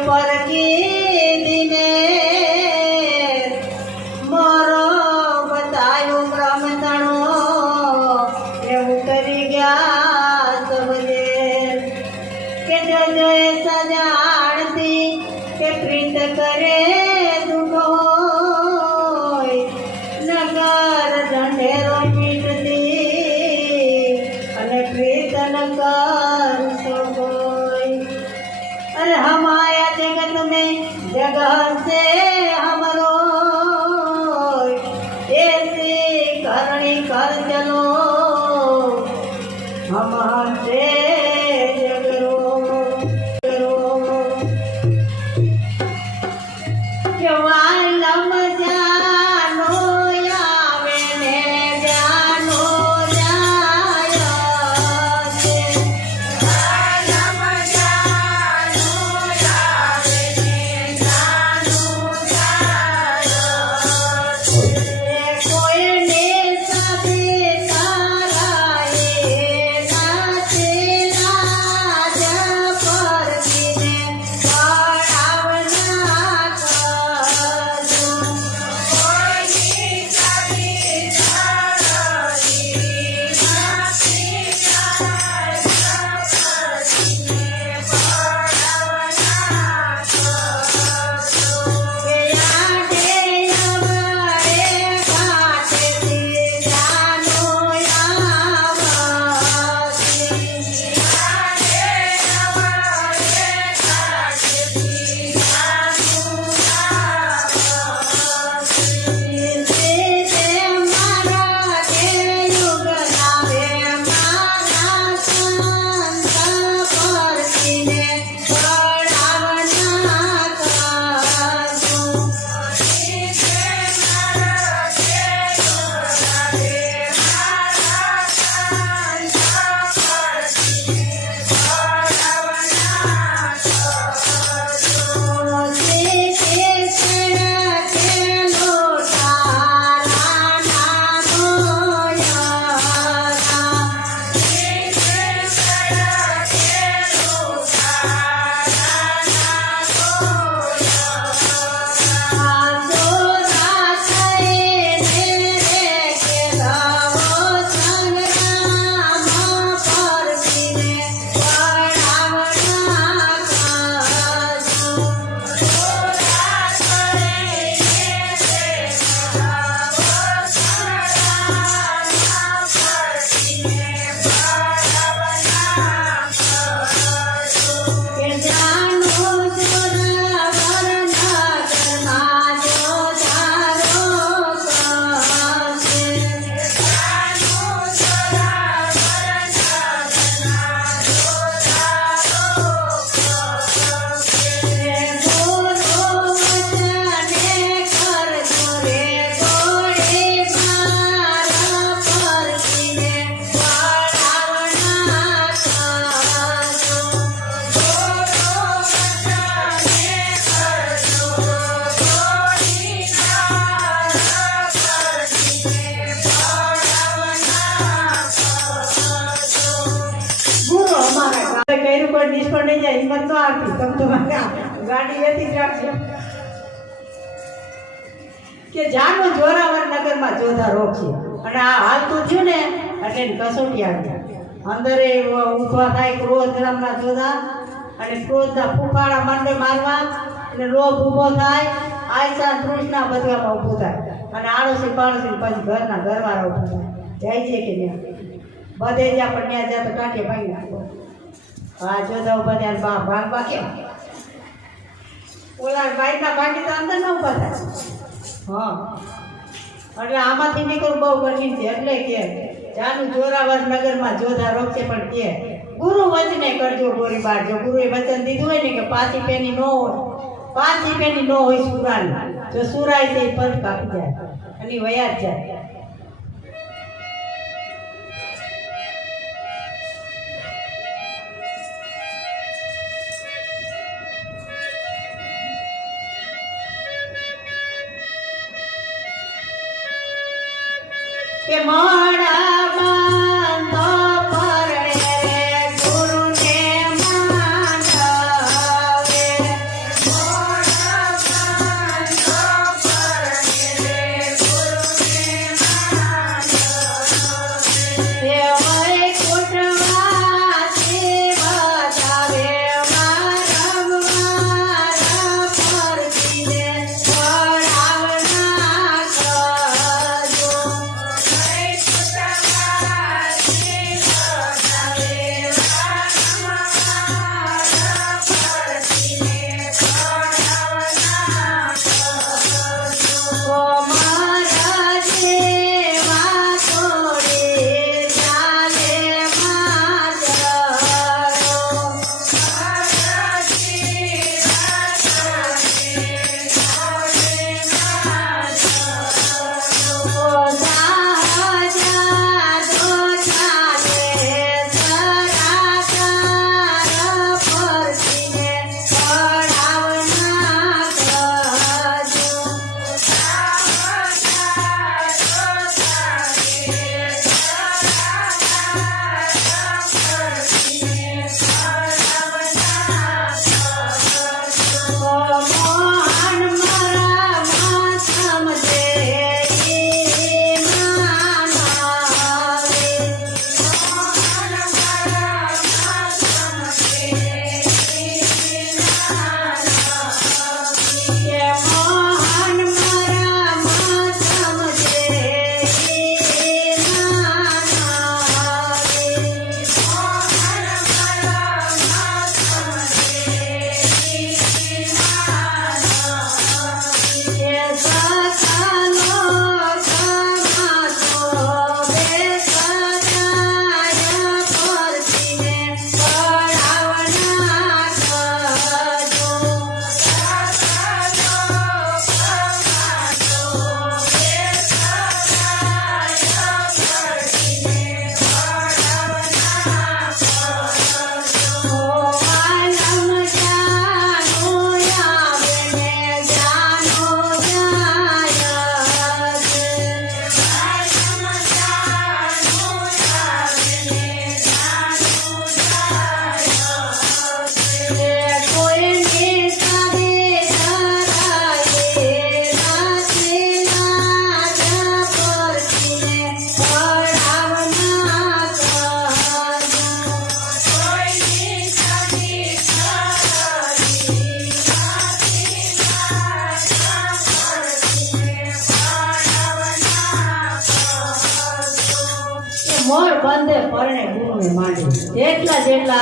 પરકી દિને મોરો બતાયો બ્રહ્મતણો એ ઉતરી ગયા સબજે કે જો જો કોઈ નિષ્ફળ નહીં જાય, હિંમત ન આપી, તમે તો ગાડી વેચી જ રાખજો. કે જાનો જોરાવર નગરમાં જોધા રોકશે અને આ હાલતું થયું ને, એટલે કસોટી આવી અંદર ઊભા થાય ક્રોધ નામના જોધા અને ક્રોધના ફૂફાડા માંડે મારવા, અને લોભ ઊભો થાય, આયસા કૃષ્ણ બધામાં ઊભું થાય. અને આડોશી પાડોશી પછી ઘરના ઘરવાળા ઊભું થાય. જાય છે કે નહીં? બધે જ્યાં પણ ત્યાં જ્યાં તો કાંઠે ભાઈ નાખો. હા તો ઊભા ત્યાં બા ભાગવા કેમ? ઓલા બાઈકના ભાગી તો અંદર ન ઊભા થાય. હા. એટલે આમાંથી નીકળવું બહુ કઠિન છે, એટલે કે જાનું જોરાવર નગરમાં જોધા રોકશે પણ કે, ગુરુ વચને કરજો ગોરી બાર, જો ગુરુએ વચન દીધું હોય ને કે પાછી પેની ન હોય, પાછી પેની ન હોય સુરાની. જો સુરાય તે પદ કાપી જાય અને વયા જ જાય. કે મોડા પરણે ગુરુને માંડે જેટલા જેટલા